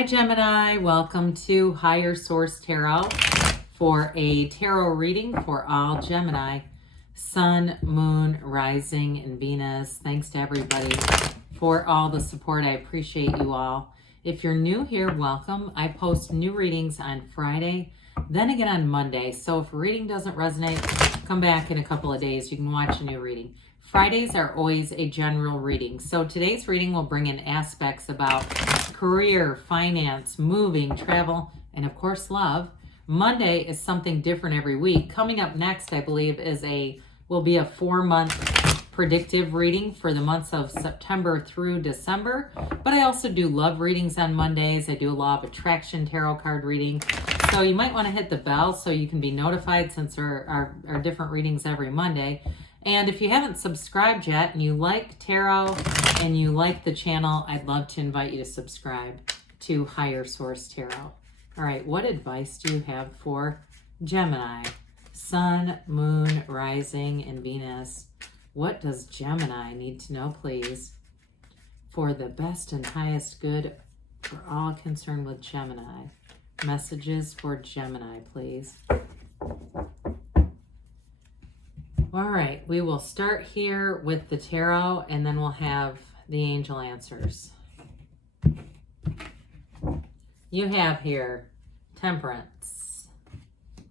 Hi Gemini, welcome to Higher Source Tarot for a tarot reading for all Gemini, Sun, Moon, Rising, and Venus. Thanks to everybody for all the support. I appreciate you all. If you're new here, welcome. I post new readings on Friday, then again on Monday. So if a reading doesn't resonate, come back in a couple of days. You can watch a new reading. Fridays are always a general reading. So today's reading will bring in aspects about career, finance, moving, travel, and of course love. Monday is something different every week. Coming up next, I believe, will be a 4-month predictive reading for the months of September through December. But I also do love readings on Mondays. I do a law of attraction tarot card reading. So you might want to hit the bell so you can be notified, since there are different readings every Monday. And if you haven't subscribed yet and you like tarot and you like the channel, I'd love to invite you to subscribe to Higher Source Tarot. All right, what advice do you have for Gemini? Sun, Moon, Rising, and Venus. What does Gemini need to know, please, for the best and highest good for all concerned with Gemini? Messages for Gemini, please. All right, we will start here with the tarot, and then we'll have the angel answers. You have here Temperance,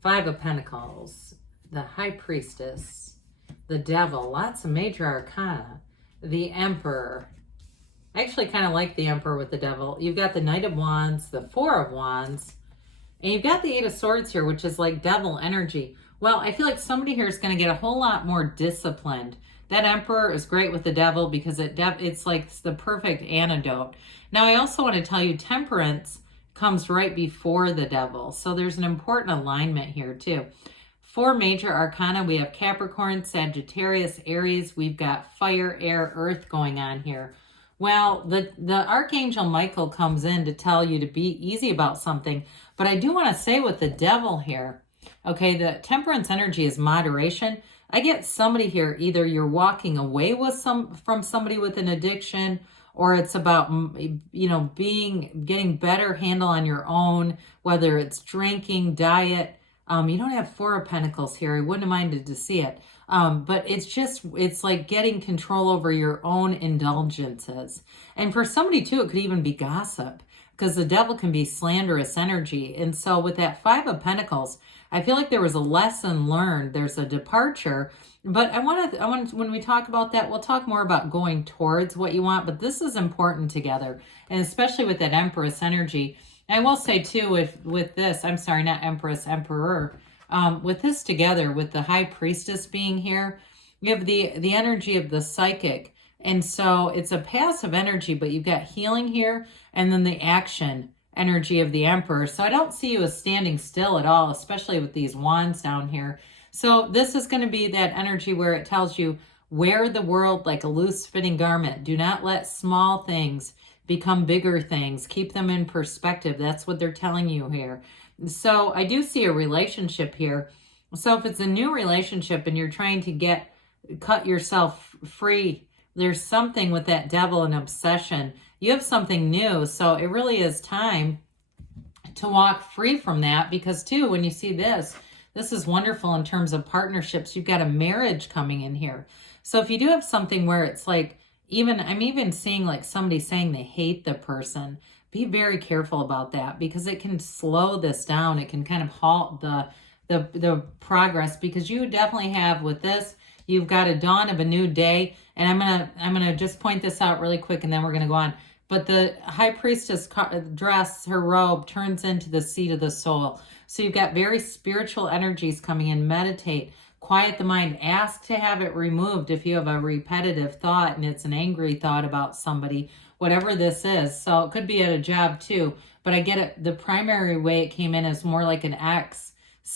5 of Pentacles, the High Priestess, the Devil, lots of major arcana, the Emperor. I actually kind of like the Emperor with the Devil. You've got the Knight of Wands, the 4 of Wands, and you've got the 8 of Swords here, which is like devil energy. Well, I feel like somebody here is going to get a whole lot more disciplined. That Emperor is great with the Devil because it's like the perfect antidote. Now, I also want to tell you Temperance comes right before the Devil. So there's an important alignment here too. 4 major arcana. We have Capricorn, Sagittarius, Aries. We've got fire, air, earth going on here. Well, the Archangel Michael comes in to tell you to be easy about something. But I do want to say with the Devil here, okay, the Temperance energy is moderation. I get somebody here, either you're walking away from somebody with an addiction, or it's about, getting better handle on your own, whether it's drinking, diet. You don't have 4 of Pentacles here. I wouldn't have minded to see it. But it's like getting control over your own indulgences. And for somebody too, it could even be gossip, because the Devil can be slanderous energy. And so with that 5 of Pentacles, I feel like there was a lesson learned. There's a departure. But I want when we talk about that, we'll talk more about going towards what you want. But this is important together, and especially with that Empress energy. And I will say too, with this, I'm sorry, not Empress, Emperor. With this together, with the High Priestess being here, you have the energy of the psychic. And so it's a passive energy, but you've got healing here, and then the action energy of the Emperor. So I don't see you as standing still at all, especially with these wands down here. So this is going to be that energy where it tells you, wear the world like a loose fitting garment. Do not let small things become bigger things. Keep them in perspective. That's what they're telling you here. So I do see a relationship here. So if it's a new relationship and you're trying to cut yourself free, there's something with that Devil and obsession. You have something new. So it really is time to walk free from that, because too, when you see this is wonderful in terms of partnerships. You've got a marriage coming in here. So if you do have something where it's like, I'm even seeing like somebody saying they hate the person, be very careful about that, because it can slow this down. It can kind of halt the progress, because you definitely have with this, you've got a dawn of a new day. And I'm gonna just point this out really quick, and then we're gonna go on. But the High Priestess dress, her robe, turns into the seat of the soul. So you've got very spiritual energies coming in. Meditate, quiet the mind, ask to have it removed if you have a repetitive thought and it's an angry thought about somebody, whatever this is. So it could be at a job too, but I get it. The primary way it came in is more like an ex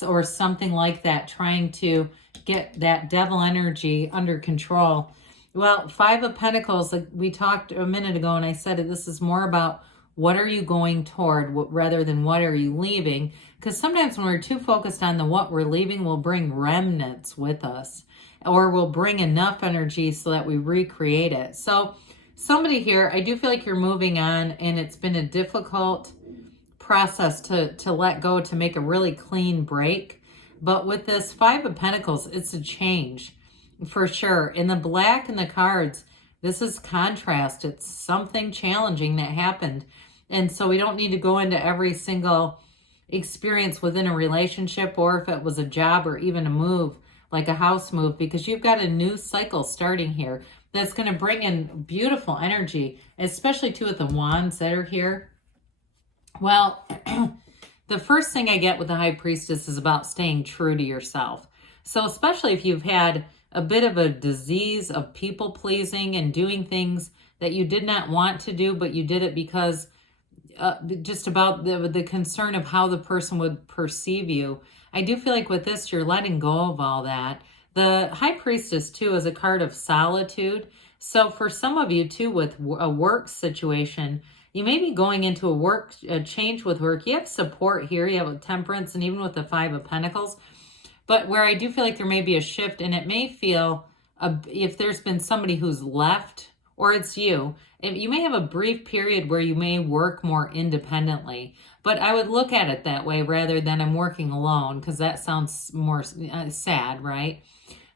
or something like that, trying to get that Devil energy under control. Well, 5 of Pentacles, like we talked a minute ago, and I said this is more about what are you going toward rather than what are you leaving. Because sometimes when we're too focused on the what we're leaving, we'll bring remnants with us, or we'll bring enough energy so that we recreate it. So somebody here, I do feel like you're moving on, and it's been a difficult process to let go, to make a really clean break. But with this Five of Pentacles, it's a change for sure. In the black and the cards, this is contrast. It's something challenging that happened. And so we don't need to go into every single experience within a relationship, or if it was a job or even a move, like a house move, because you've got a new cycle starting here that's going to bring in beautiful energy, especially too with the wands that are here. Well, the first thing I get with the High Priestess is about staying true to yourself. So especially if you've had a bit of a disease of people pleasing and doing things that you did not want to do, but you did it because just about the concern of how the person would perceive you. I do feel like with this, you're letting go of all that. The High Priestess, too, is a card of solitude. So for some of you, too, with a work situation, you may be going into a change with work. You have support here. You have a Temperance, and even with the Five of Pentacles. But where I do feel like there may be a shift, and it may feel, if there's been somebody who's left, or it's you, you may have a brief period where you may work more independently. But I would look at it that way rather than I'm working alone, because that sounds more sad, right?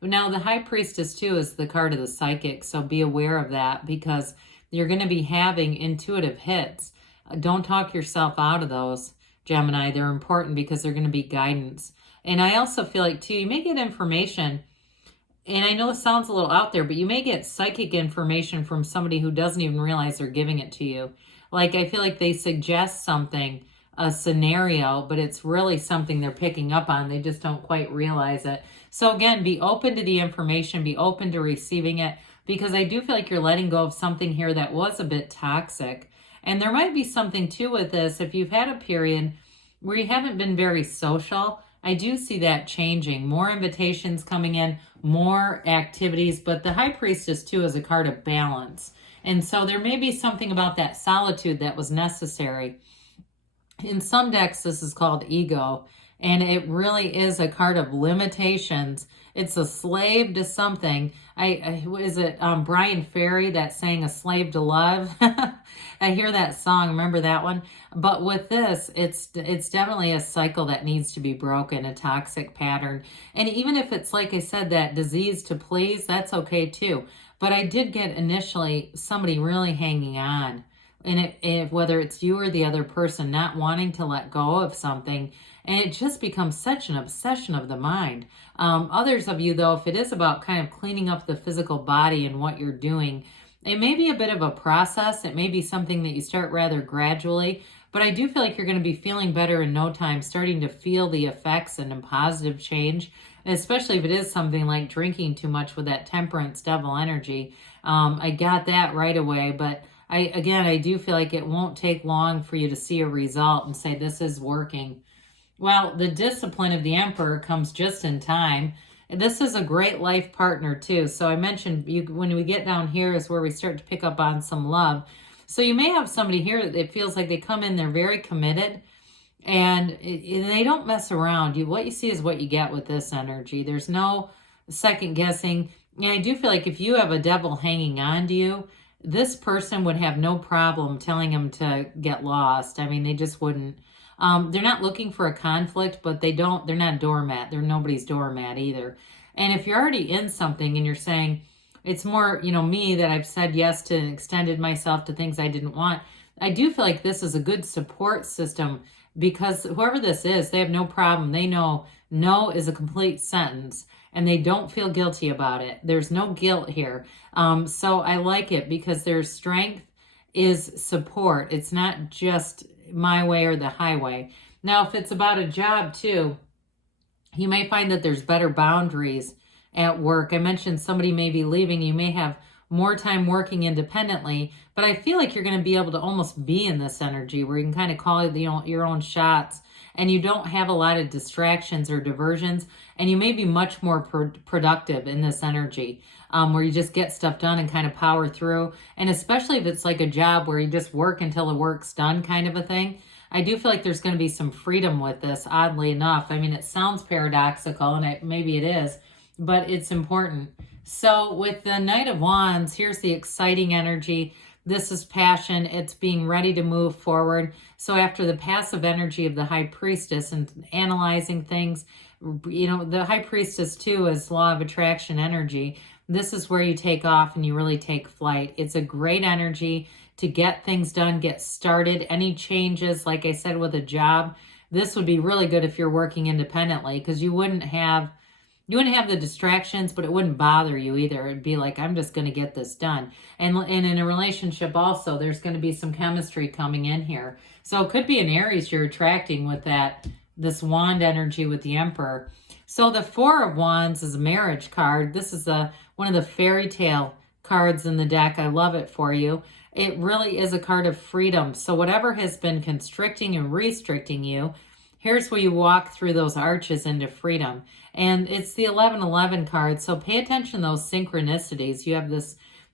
Now, the High Priestess, too, is the card of the psychic, so be aware of that, because you're going to be having intuitive hits. Don't talk yourself out of those, Gemini. They're important because they're going to be guidance. And I also feel like, too, you may get information, and I know it sounds a little out there, but you may get psychic information from somebody who doesn't even realize they're giving it to you. Like, I feel like they suggest something, a scenario, but it's really something they're picking up on. They just don't quite realize it. So again, be open to the information, be open to receiving it, because I do feel like you're letting go of something here that was a bit toxic. And there might be something too with this. If you've had a period where you haven't been very social, I do see that changing. More invitations coming in, more activities, but the High Priestess too is a card of balance. And so there may be something about that solitude that was necessary. In some decks, this is called ego, and it really is a card of limitations. It's a slave to something. Is it Brian Ferry that sang "A Slave to Love"? I hear that song. Remember that one? But with this, it's definitely a cycle that needs to be broken, a toxic pattern. And even if it's, like I said, that disease to please, that's okay too. But I did get initially somebody really hanging on. And whether it's you or the other person not wanting to let go of something, and it just becomes such an obsession of the mind. Others of you, though, if it is about kind of cleaning up the physical body and what you're doing, it may be a bit of a process. It may be something that you start rather gradually, but I do feel like you're going to be feeling better in no time, starting to feel the effects and a positive change, especially if it is something like drinking too much with that Temperance devil energy. I got that right away, but I do feel like it won't take long for you to see a result and say, this is working. Well, the discipline of the Emperor comes just in time. This is a great life partner too. So I mentioned when we get down here is where we start to pick up on some love. So you may have somebody here that it feels like they come in, they're very committed, and they don't mess around. What you see is what you get with this energy. There's no second guessing. And I do feel like if you have a devil hanging on to you, this person would have no problem telling him to get lost. I mean, they just wouldn't. They're not looking for a conflict, but they're not a doormat. They're nobody's doormat either. And if you're already in something and you're saying, it's more, me that I've said yes to and extended myself to things I didn't want, I do feel like this is a good support system, because whoever this is, they have no problem. They know no is a complete sentence, and they don't feel guilty about it. There's no guilt here. So I like it because their strength is support. It's not just my way or the highway. Now, if it's about a job too, you may find that there's better boundaries at work. I mentioned somebody may be leaving. You may have more time working independently, but I feel like you're going to be able to almost be in this energy where you can kind of call it your own shots, and you don't have a lot of distractions or diversions, and you may be much more productive in this energy, where you just get stuff done and kind of power through. And especially if it's like a job where you just work until the work's done kind of a thing, I do feel like there's going to be some freedom with this, oddly enough. I mean, it sounds paradoxical, and maybe it is, but it's important. So with the Knight of Wands, here's the exciting energy. This is passion. It's being ready to move forward. So after the passive energy of the High Priestess and analyzing things, you know, the High Priestess too is law of attraction energy. This is where you take off and you really take flight. It's a great energy to get things done, get started. Any changes, like I said, with a job, this would be really good if you're working independently, because you wouldn't have the distractions, but it wouldn't bother you either. It'd be like, I'm just going to get this done. And in a relationship also, there's going to be some chemistry coming in here. So it could be an Aries you're attracting with this wand energy with the Emperor. So the Four of Wands is a marriage card. This is one of the fairy tale cards in the deck. I love it for you. It really is a card of freedom. So whatever has been constricting and restricting you, here's where you walk through those arches into freedom. And it's the 1111 card, so pay attention to those synchronicities. You have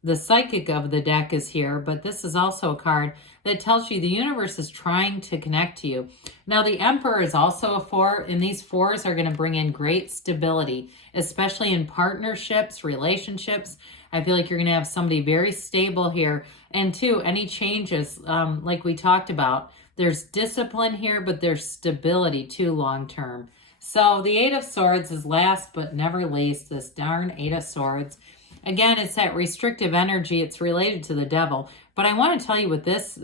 the psychic of the deck is here, but this is also a card that tells you the universe is trying to connect to you. Now, the Emperor is also a 4, and these 4s are going to bring in great stability, especially in partnerships, relationships. I feel like you're going to have somebody very stable here. And 2, any changes, like we talked about, there's discipline here, but there's stability too long term. So the 8 of Swords is last but never least, this darn 8 of Swords. Again, it's that restrictive energy. It's related to the devil. But I want to tell you with this,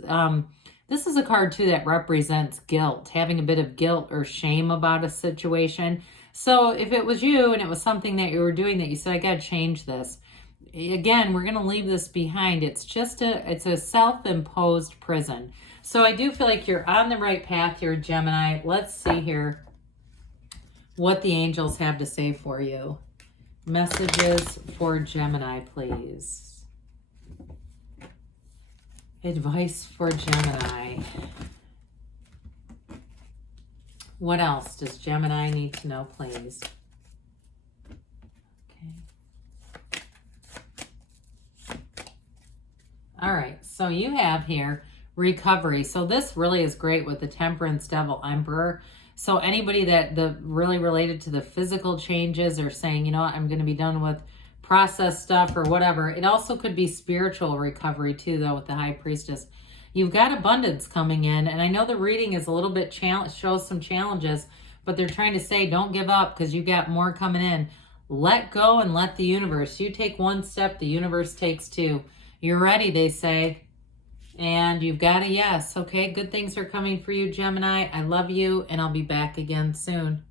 this is a card too that represents guilt, having a bit of guilt or shame about a situation. So if it was you and it was something that you were doing that you said, I got to change this. Again, we're going to leave this behind. It's a self-imposed prison. So I do feel like you're on the right path here, Gemini. Let's see here what the angels have to say for you. Messages for Gemini, please. Advice for Gemini. What else does Gemini need to know, please? Okay. All right, so you have here recovery. So this really is great with the Temperance, Devil, Emperor. So anybody that really related to the physical changes or saying, you know what, I'm going to be done with process stuff or whatever. It also could be spiritual recovery too, though, with the High Priestess. You've got abundance coming in, and I know the reading is a little bit shows some challenges, but they're trying to say don't give up because you got more coming in. Let go and let the universe. You take one step, the universe takes 2. You're ready, they say. And you've got a yes. Okay, good things are coming for you, Gemini. I love you, and I'll be back again soon.